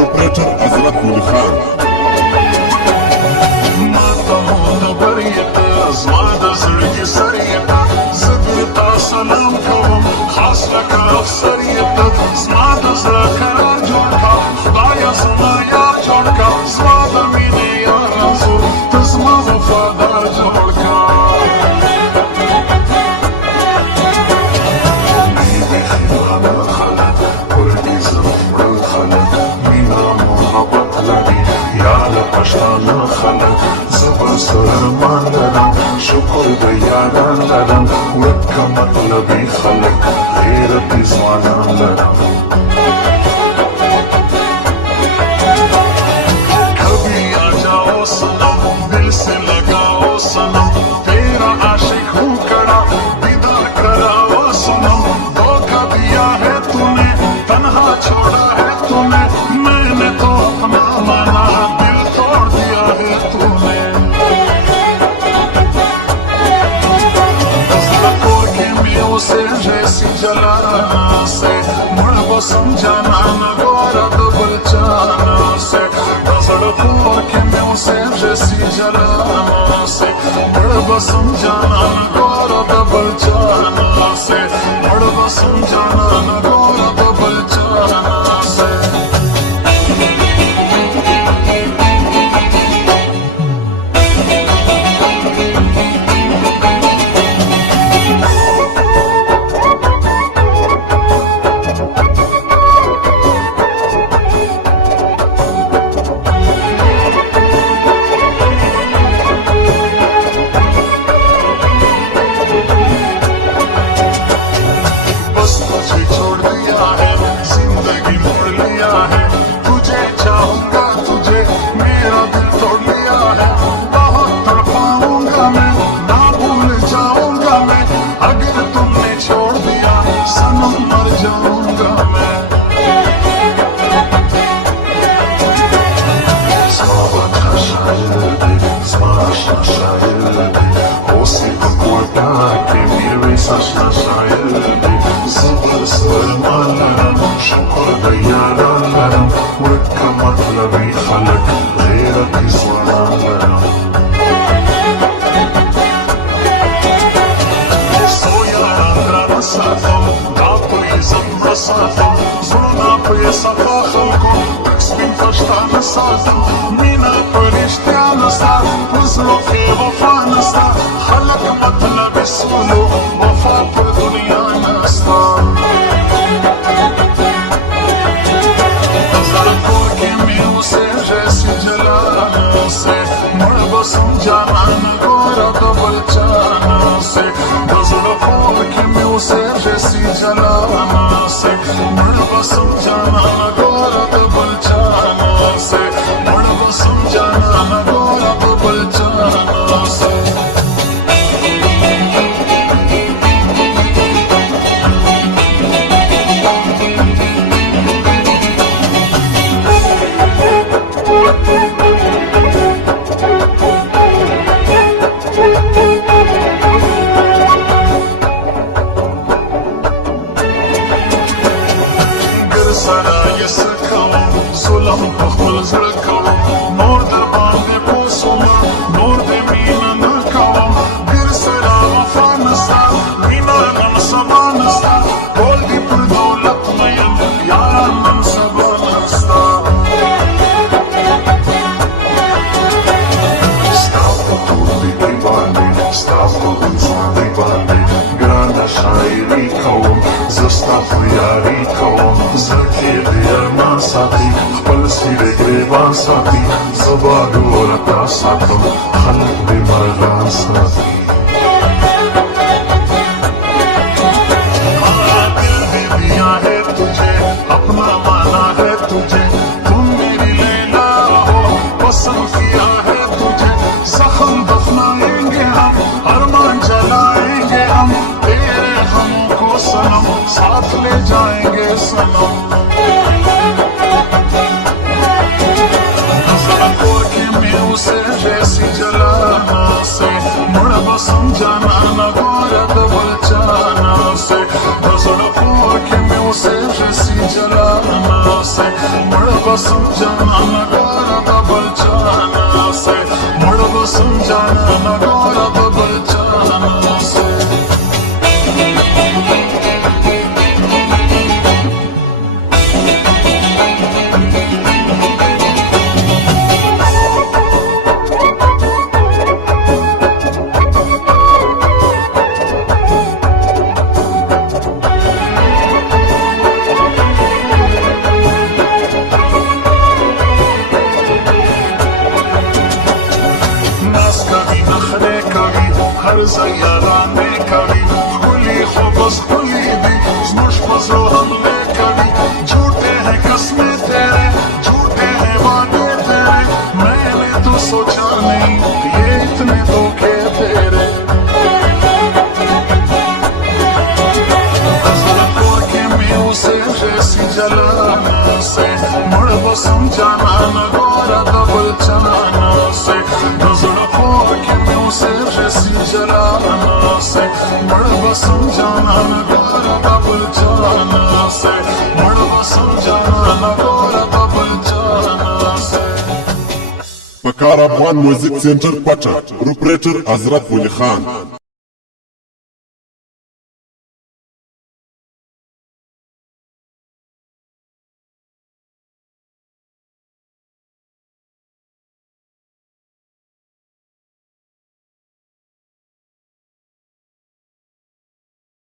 Operator Hazrat Muli Khan. پښتانه خلک زبر سره مان لرم شکر د یاران لرم ورک مطلبي خلک غیرتي ځوانان لرم کبھی آ جاؤ سنم دل سے لگاؤ سنم تیرا عاشق ہوں کڑا دیدار کراؤ سنم دھوکا دیا ہے تو نے تنہا چھوڑا ہے تو نے میں نے تو اپنا مانا जैसी जलाना से मुड़ बसम जाना न गौरा दबल जाना से सड़कों के में से जैसी जलाना से मुड़ बसम जाना न गौरा दबल जाना से मुड़ बसम जाना न गौरा दबल जाना से मीना परिश्ता नस्ता हुस्न के वफा नस्ता खलक मतलब सुनो वफा पर दुनिया नस्ता सड़कों के में से जैसी जलाना से मुड़ बसम जाना न गौरा दबल जाना से सड़कों के में से जैसी जलाना से मुड़ बसम जाना न गौरा दबल जाना से मुड़ बसम जाना न गौरा दबल जाना से नोर दर बांधे पोसोमा नोर दे मीना न कावम गिर सरा वफा नस्ता मीना नम सबा नस्ता बोल दी पर दौलत मयन यारा नम सबा नस्ता Stavo tutti di bandi stavo uzmani bandi grana shairi kaum zastafu yari kaum zakir yarma sati सिरे ग्रेबान साथी ज़बान औरता साथम खलक बेमरगान साथी दिल दे दिया है तुझे अपना माना है तुझे तुम मेरी लैला हो पसंद किया है तुझे जख्म दफनाएंगे हम अरमान जलाएंगे हम तेरे हमको सनम साथ ले जाएंगे सनम उसे जैसी जलाना से मुड़ बसम जाना न गोरद बचाना से नजर पोर के मैं उसे जैसी जलाना से मुड़ बसम जाना न गोरद बचाना से मुड़ बसम जाना न गोरद बचाना से هر زیارانه کوي خلی خو بس خلی دی زموږ په زړه حمله کوي جھوٹے ہیں قسمیں تیرے جھوٹے ہیں وعدے تیرے میں نے تو سوچا نہیں یہ اتنے دھوکے تیرے نظر کو کے میں اسے جیسی جلانا سے مڑ بسم جانا نہ گورا دبل چانا سے نظر کو کے میں اسے جیسی जलाना से मड़ बसम जाना न गोरा बबल जाना से मड़ बसम जाना न गोरा बबल जाना से Pakar Afghan Music Center Pacha, Proprietor Hazrat Wali Khan.